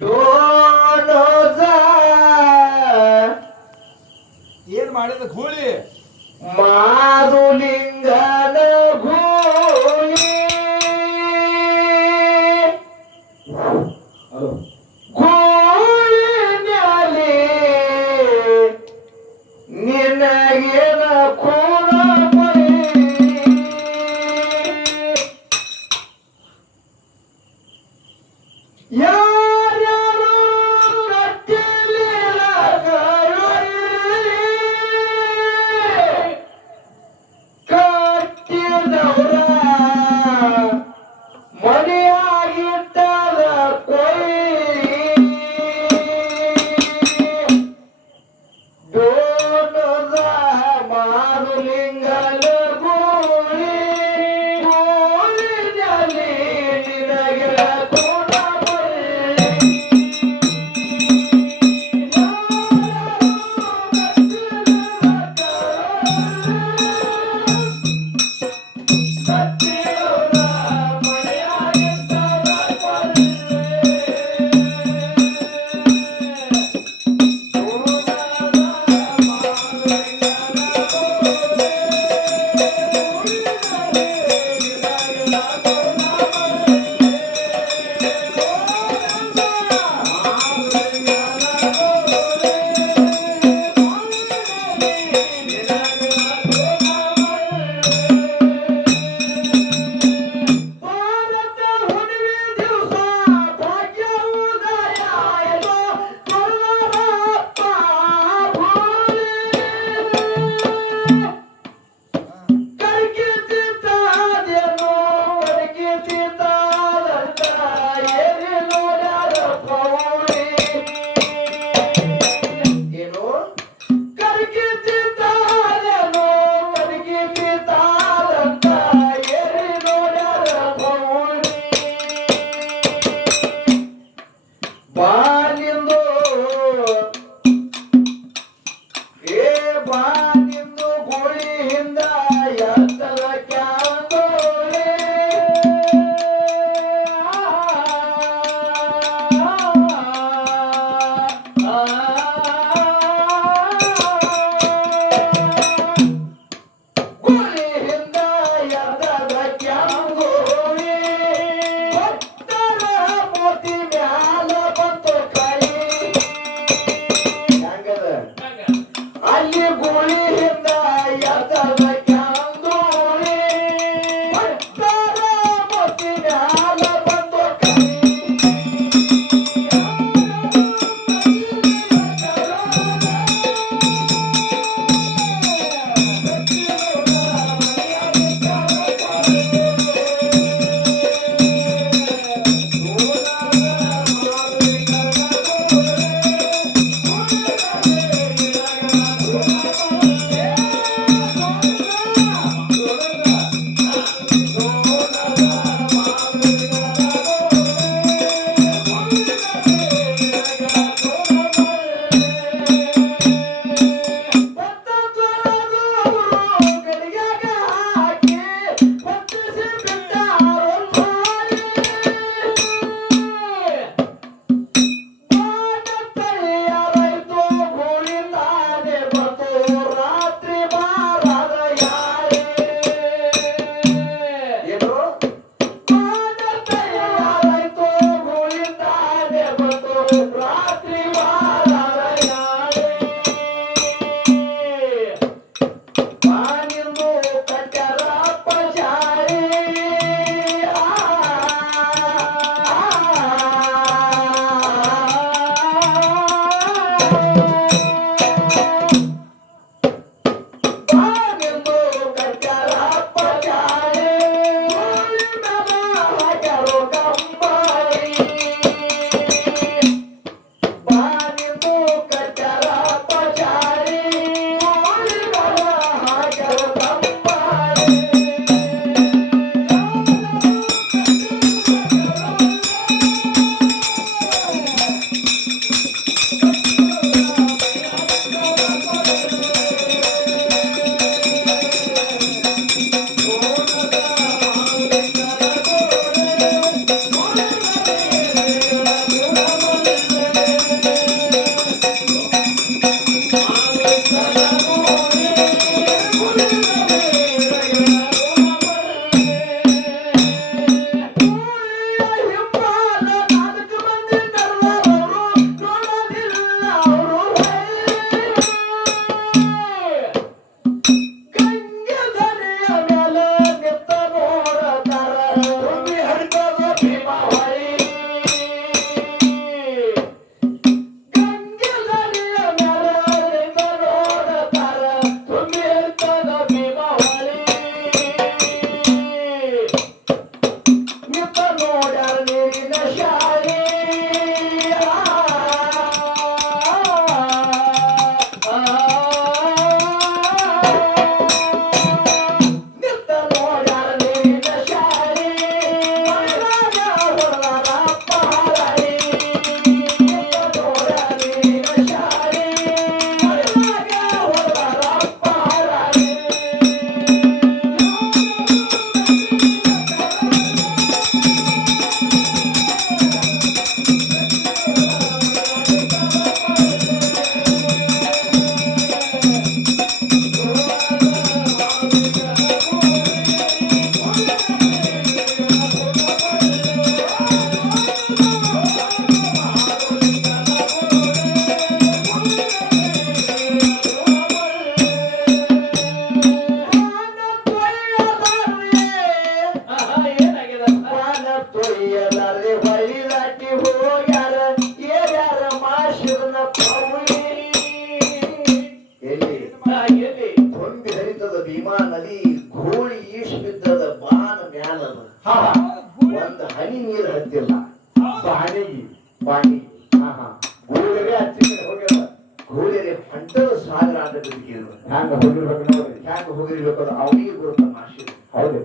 ಡೋಲೋಜಾ ಏನ್ ಮಾಡಿದ ಗೂಳಿ ಮಾದುಲಿಂಗನ ಗೂಳಿ ಗೂಳಿನಲ್ಲಿ ನಿನಗೇನ ಕೂಡ ಯಾರ್ಯಾರು ಕಟ್ಟಿಲಿಲ್ಲ ಕಟ್ಟಿದವರ ಮನೆಯಾಗಿಟ್ಟದ ಕೊಯ್ ಡೋನದ ಮಾರುಲಿಂಗಲ ಗೋಳಿ ಗೋಳಿನಲ್ಲಿ ನಿನಗೆ ಕೂಡ ಬಾನಿಂದು ಏ ಬಾನಿಂದು ಗುಳಿಯಿಂದ ಎತ್ತದ ಕ್ಯಾಂದೋಳೆ ಗುಳಿಯಿಂದ ಎತ್ತದ ಕ್ಯಾಂದೋಳೆ ಭಕ್ತರ ಮೋತಿ ಮ್ಯಾಲ ಬಂತು ಕೈ ಹೆಂಗದ ಅಲ್ಲಿ ಗುಳಿಯಿಂದ ಎತ್ತದ ಕ್ಯಾಂದೋಳೆ ಭಕ್ತರ ಮೋತಿ ಮ್ಯಾಲ ಬಂತು ಕೈ ಬಾ ಪೌಳಿ ಎಲ್ಲಿ ಹೊಂದಿ ಹರಿತದ ಭೀಮಾ ನದಿ ಗೋಳಿ ಈಶ್ ಬಿದ್ದದ ಬಾನ ಮ್ಯಾಲದ ಒಂದ್ ಹನಿ ನೀರು ಹತ್ತಿಲ್ಲ ಬಾಣಿಗೆ ಗೋಳಿಗೆ ಹಚ್ಚಿದ್ರೆ ಹೋಗ್ಯದ ಗೋಳಿಗೆ ಫಂಟದ ಸಾಗರ ಆಟ ಬಿದ್ದಿದ್ರು ಹ್ಯಾಂಗ ಹೋಗಿರ್ಬೇಕು ನೋಡ್ರಿ ಹ್ಯಾಂಗ ಹೋಗಿರ್ಬೇಕು ಅದು ಅವನಿಗೆ ಗುರುತ ಮಾಶಿ ಹೌದು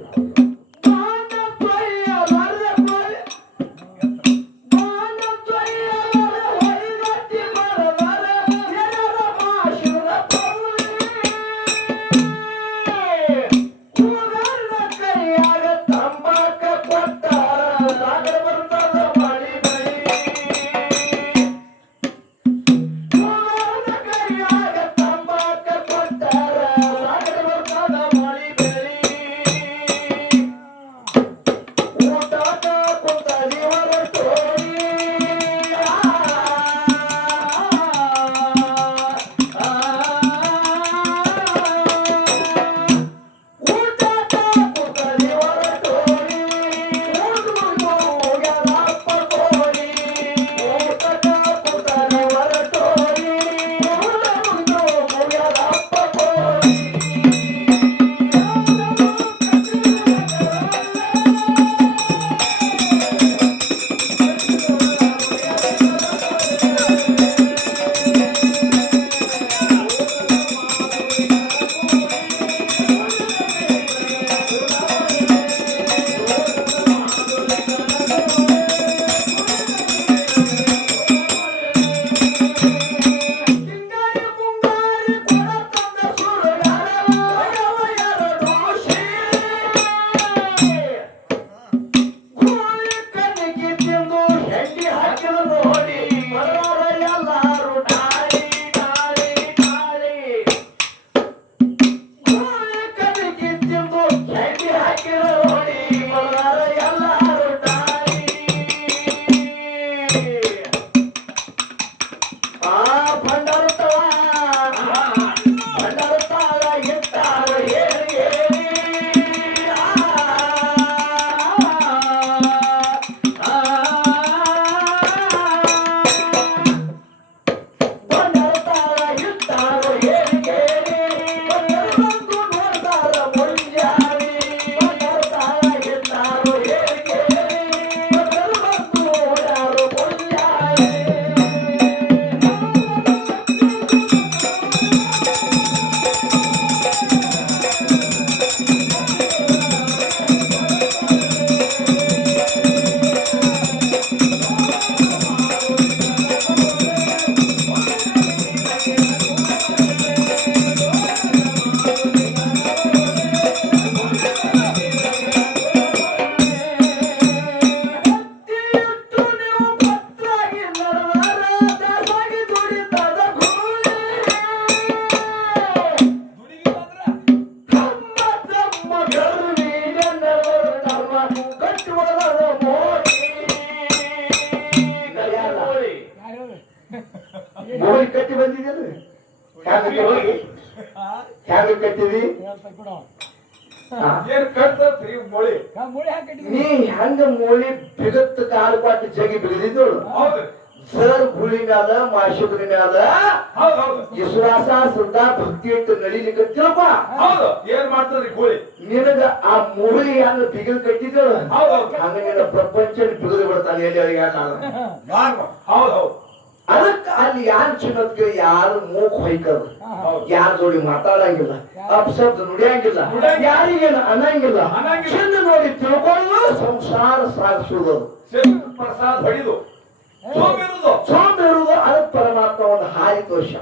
ಗೋಳಿ ಕಟ್ಟಿ ಬಂದಿದ್ದೇನೆ ಹ್ಯಾಂಗ ಕಟ್ಟಿದಿ ಏನ್ ಕಟ್ತತ್ರಿ ಮೊಳಿ ನೀ ಹೆಂಗ ಮೂಳಿ ಬಿಗತ್ ಕಾಲು ಪಾಟಿ ಜಗಿ ಬಿಗದಿದ್ದೋಳು ಹೌದು ಸರ್ ಗುಳಿ ಮ್ಯಾಲ ಮಾಶುಕರಿ ಮ್ಯಾಲ ಹೌದು ವಿಶ್ವಾಸ ಶ್ರದ್ಧಾ ಭಕ್ತಿ ಇಟ್ಟು ನಡಿಲಿಕ್ಕಪ್ಪ ಹೌದು ಏನ್ ಮಾಡ್ತದ್ರಿ ಗೋಳಿ ನಿನಗ ಆ ಮೂಳಿ ಹೆಂಗ ಬಿಗಲ್ ಕಟ್ಟಿದ್ದಳು ಹಂಗ ನಿನ್ನ ಪ್ರಪಂಚ ಬಿಗದು ಬಿಡ್ತಾನೆ ಎಲ್ಲಿ ಅವರಿಗೆ ಹೌದು ಅದಕ್ಕ ಅಲ್ಲಿ ಯಾರು ಚಿನ್ನದ್ಗೆ ಯಾರು ಮೂಕ್ ಹೊಯ್ಕರು ಯಾರ ಜೋಡಿ ಮಾತಾಡಂಗಿಲ್ಲ ಅಪ್ಶಬ್ದ ನುಡಿಯಂಗಿಲ್ಲ ಯಾರಿಗೇನು ಅನ್ನಂಗಿಲ್ಲ ಚಿನ್ನ ನೋಡಿ ತಿಳ್ಕೊಳ್ಳು ಸಂಸಾರ ಸಾಗಿಸುವುದು ಪ್ರಸಾದ್ ಹೊಡಿದು ಸೋಂಬೇರುದು ಸೋಂಬೇರುವುದು ಅದಕ್ಕೆ ಪರಮಾತ್ಮ ಒಂದು ಹಾರಿ ತೋರ್ಸ